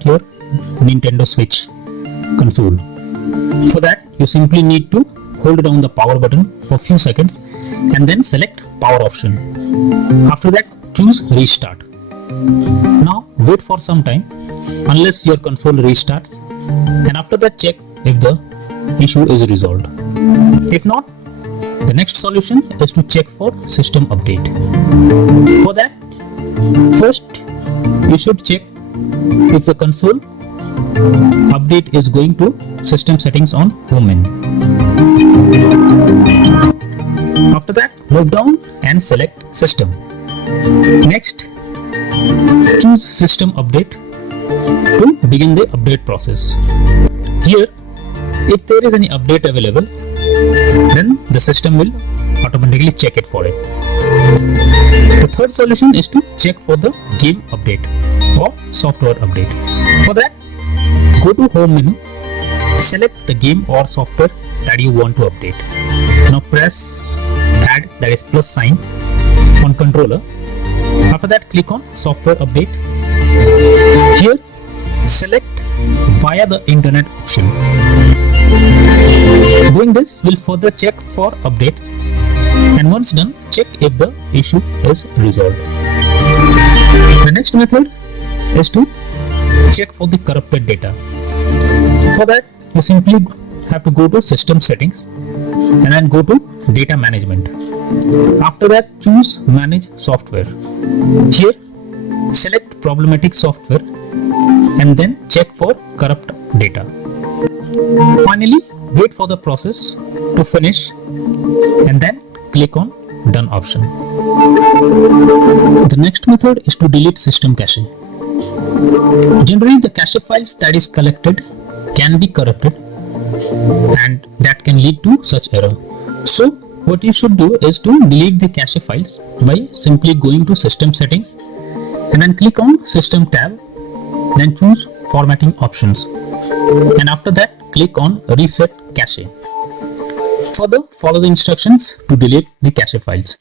your Nintendo Switch console. For that, you simply need to hold down the power button for a few seconds and then select power option. After that, choose restart. Now wait for some time unless your console restarts, and after that check if the issue is resolved. If not, the next solution is to check for system update. For that, first you should check if the console update is going to system settings on home menu. After that, move down and select system. Next, choose system update to begin the update process. Here, if there is any update available, then the system will automatically check it for it. The third solution is to check for the game update or software update. For that, go to home menu, select the game or software that you want to update. Now press add, that is plus sign, on controller. After that, click on software update. Here, select via the internet option. Doing this will further check for updates, and once done, check if the issue is resolved. The next method is to check for the corrupted data. For that, you simply have to go to system settings and then go to data management. After that, choose manage software. Here, select problematic software and then check for corrupt data. Finally, wait for the process to finish and then click on done option. The next method is to delete system cache. Generally, the cache files that is collected can be corrupted, and that can lead to such error. So what you should do is to delete the cache files by simply going to system settings and then click on system tab, then choose formatting options, and after that click on reset cache. Further, follow the instructions to delete the cache files.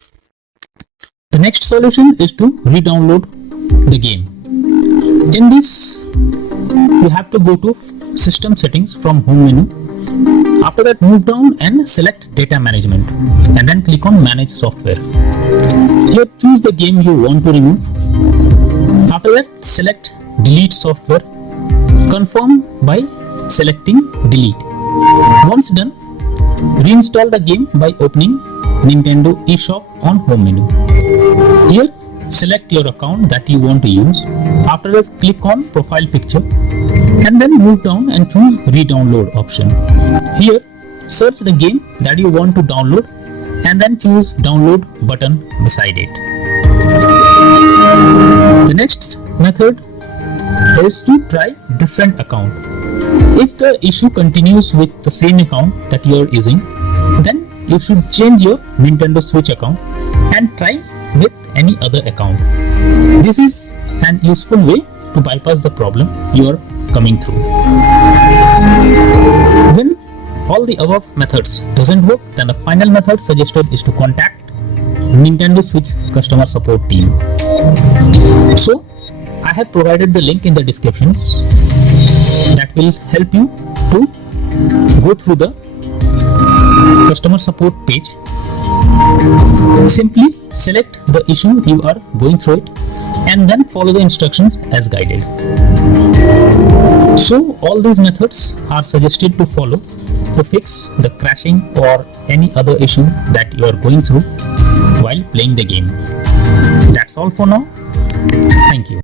The next solution is to re-download the game. In this, you have to go to system settings from home menu. After that, move down and select data management and then click on manage software. Here, choose the game you want to remove. After that, select delete software. Confirm by selecting delete. Once done, reinstall the game by opening Nintendo eShop on home menu. Here, select your account that you want to use. After that, click on profile picture and then move down and choose re-download option. Here, search the game that you want to download and then choose download button beside it. The next method is to try different account. If the issue continues with the same account that you are using, then you should change your Nintendo Switch account and try with any other account. This is an useful way to bypass the problem you are coming through. When all the above methods doesn't work, then the final method suggested is to contact Nintendo Switch customer support team. So I have provided the link in the descriptions that will help you to go through the customer support page. Simply select the issue you are going through it and then follow the instructions as guided. So all these methods are suggested to follow to fix the crashing or any other issue that you are going through while playing the game. That's all for now. Thank you.